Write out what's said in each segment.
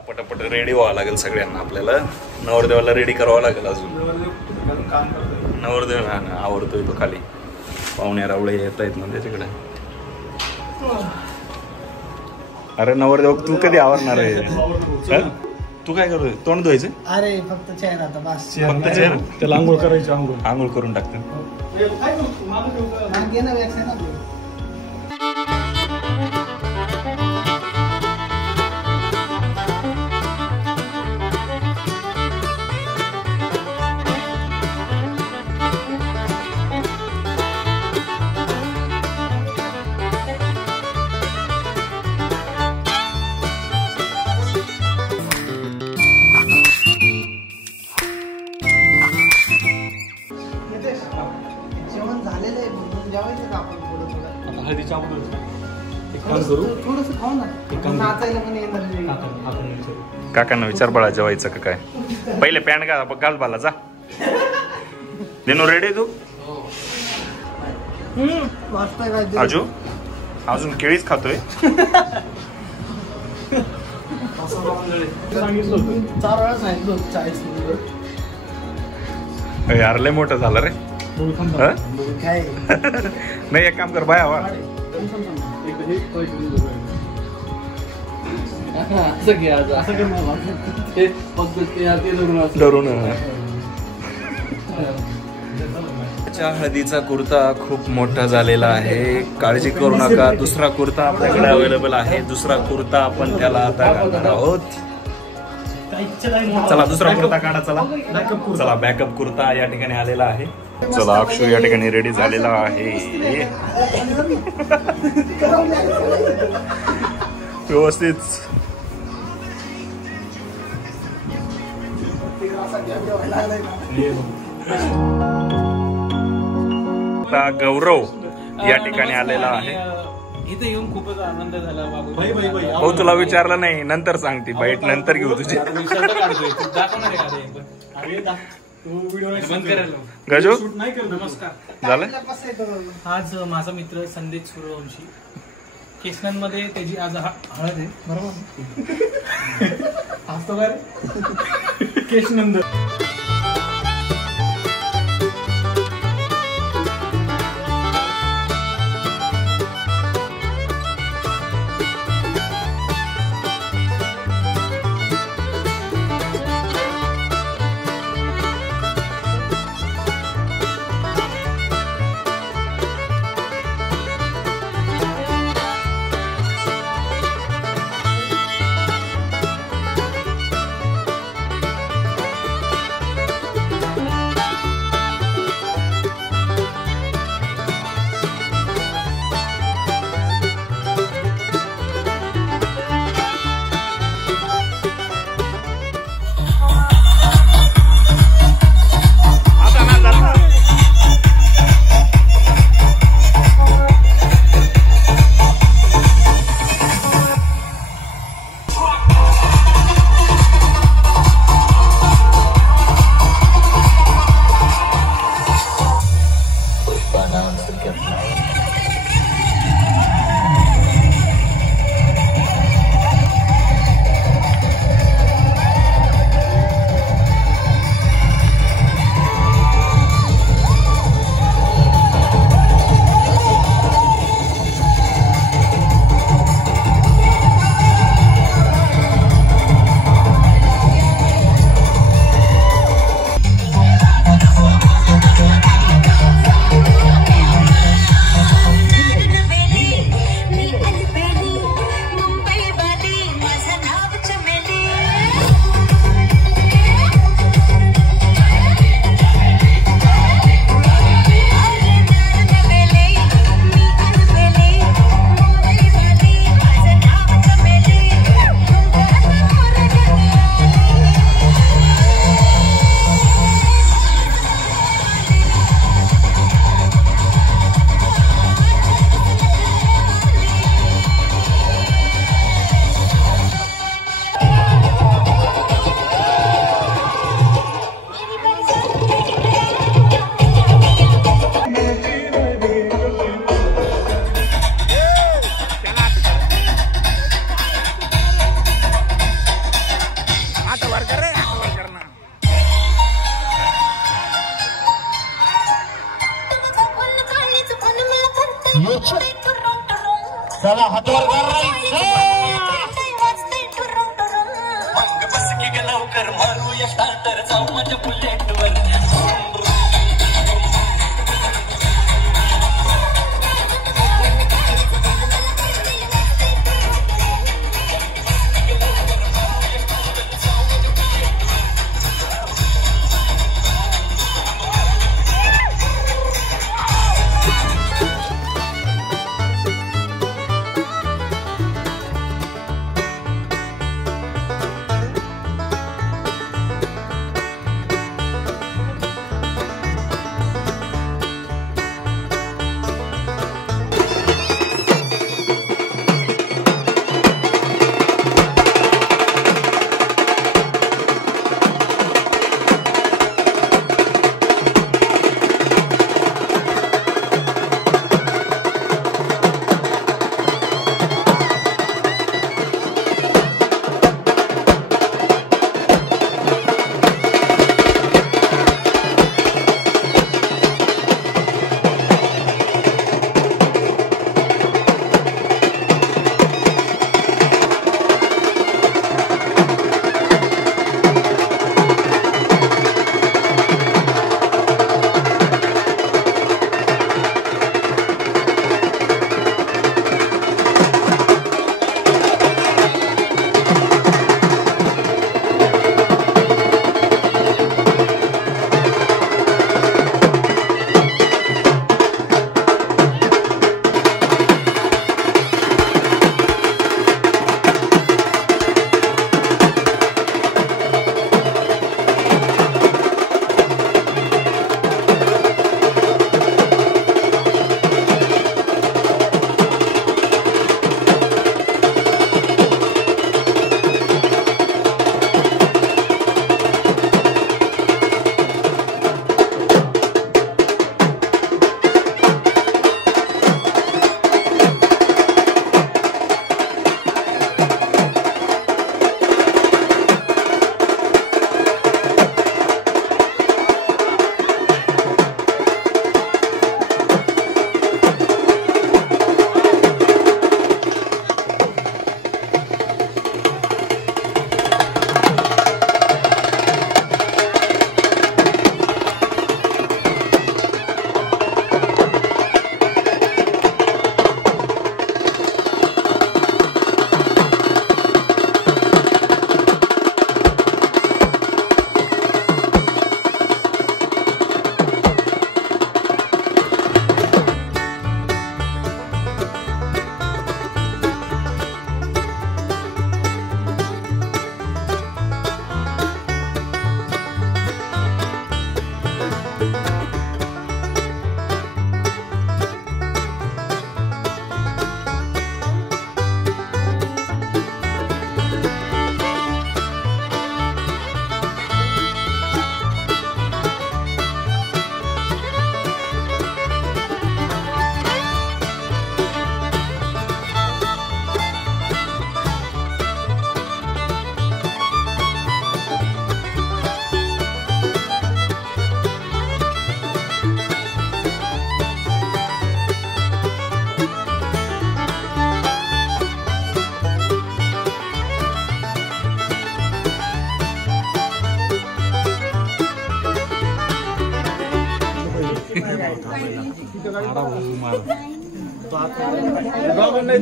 पटापट रेडी व्हावं लागेल सगळ्यांना. आपल्याला नवरदेवाला रेडी करावं लागेल. अजून नवरदेव आवडतोय तो खाली. पाहुणे रावळे येत आहेत ना त्याच्याकडे. अरे नवरदेव तू कधी आवडणार आहे? तू काय करतोय? तोंड धुवायचं? अरे फक्त चेहरा आता बस. फक्त चेहरा? त्याला आंघोळ करायची. आंघोळ करून टाकते. हळदीच्या अगोदर एक काम करू, थोडंसं खाऊ ना. नाचायला पण येणार. काकांना विचार बळा जेवायचं का काय. पहिले पॅन्ट घाल बाला जा. देनो रेडी तू? आजू अजून केळीच खातोय. सांगितलं होतं 4 वेळा सांगितलं होतं 40 मिनिट. यार लय मोठं झालं रे. काय नाही एक काम कर बाय हवा. डरून हळदीचा कुर्ता खूप मोठा झालेला आहे. काळजी करू नका. दुसरा कुर्ता आपल्याकडे अवेलेबल आहे. दुसरा कुर्ता आपण त्याला आता घालणार आहोत. चला दुसरा कुर्ता काढा. चला बॅकअप कुर्ता या ठिकाणी आलेला आहे. चला अक्षर या ठिकाणी रेडी झालेला आहे व्यवस्थित. गौरव या ठिकाणी आलेला आहे. इथे येऊन खूपच आनंद झाला बाबू. हो तुला विचारलं नाही. नंतर सांगते बाईट नंतर घेऊ तुझी. गजो नमस्कार झालं. आज माझा मित्र संदेश सूर्यवंशी केशनमध्ये त्याची आज हळद आहे बरोबर. असतो काय केशनंद.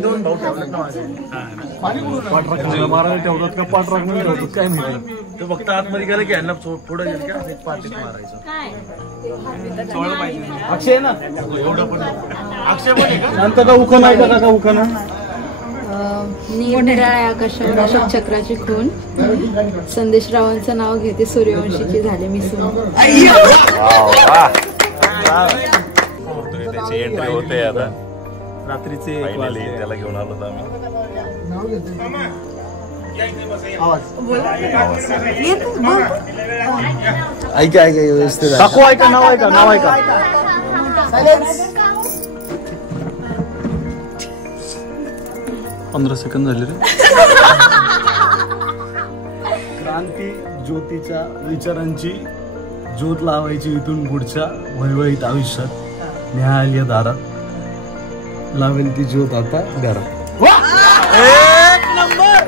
दोन भाऊ ठेवले मारायला ठेवतात का पाठराख मध्ये ठेवतात काय माहिती. तो फक्त आतमध्ये गेला की यांना पुढे गेलं का पाठीत मारायचं. अक्षय ना एवढं पण अक्षय पण आहे का नंतर का उखाणा आहे का उखाणा. निरनिराळ्या आकाशात अशोक चक्राची खून संदेशरावांचं नाव घेते सूर्यवंशीची झाले मिसळून. त्याची एंट्री होते आता रात्रीचे त्याला घेऊन आलो होतो आम्ही. ऐका ऐका व्यवस्थित दाखव ऐका नाव ऐका नाव ऐका. 15 सेकंद झाले रे. क्रांती ज्योतीच्या विचारांची ज्योत लावायची इथून पुढच्या वैवाहिक आयुष्यात न्यायालय दारात लावेल ती ज्योत आता घरात. एक नंबर.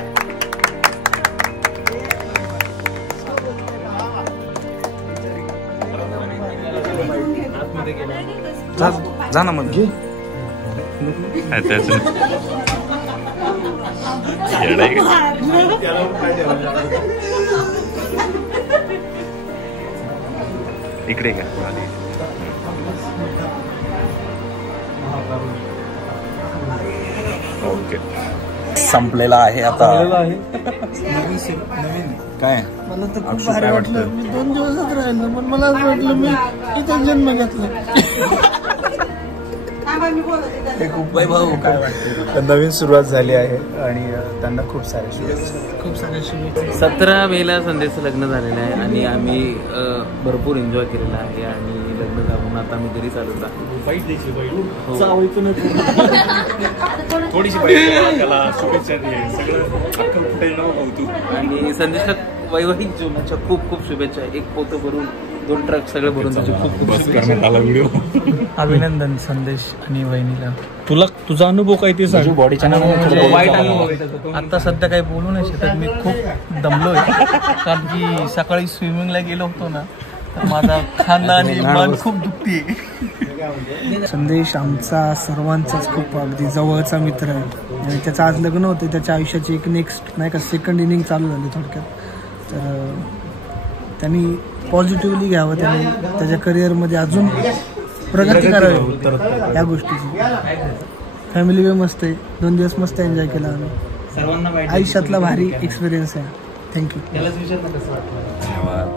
जा ना मग इकडे का ओके संपलेला आहे आता काय मला तर खूप भारी वाटलं. मी 2 दिवसच राहिलो पण मला असं वाटलं मी इथे जन्म घेतला. भाऊ काय वाटतं नवीन सुरुवात झाली आहे आणि त्यांना खूप साऱ्या शुभेच्छा. 17 मेला संदेशचं लग्न झालेलं आहे आणि आम्ही भरपूर एन्जॉय केलेला आहे आणि लग्न झालं आता आम्ही घरी चालत आहे. थोडीशी त्याला शुभेच्छा सगळं आणि संदेशला वैवाहिक जीवनाच्या खूप खूप शुभेच्छा. एक पोतं भरून 2 ट्रक सगळं भरून त्याचे खूप खूप शुभेच्छा. व्हिडिओ अभिनंदन संदेश आणि वहिनीला. तुझा अनुभव काय ते सांग. बॉडीच्या वाईट अनुभव आता सध्या काही बोलू नाही शकत. मी खूप दमलोय कारण की सकाळी स्विमिंगला गेलो होतो ना तर माझा खांदा आणि मान खूप दुखते. संदेश आमचा सर्वांचाच खूप अगदी जवळचा मित्र आहे आणि त्याचं आज लग्न होतं. त्याच्या आयुष्याची एक नेक्स्ट नाही का सेकंड इनिंग चालू झाली थोडक्यात. तर त्यांनी पॉझिटिव्हली घ्यावं. त्यांनी त्याच्या करिअरमध्ये अजून प्रगती करावी या गोष्टीची. फॅमिली वे मस्त आहे. 2 दिवस मस्त एन्जॉय केला आम्ही. आयुष्यातला भारी एक्सपिरियन्स आहे. थँक्यू. धन्यवाद.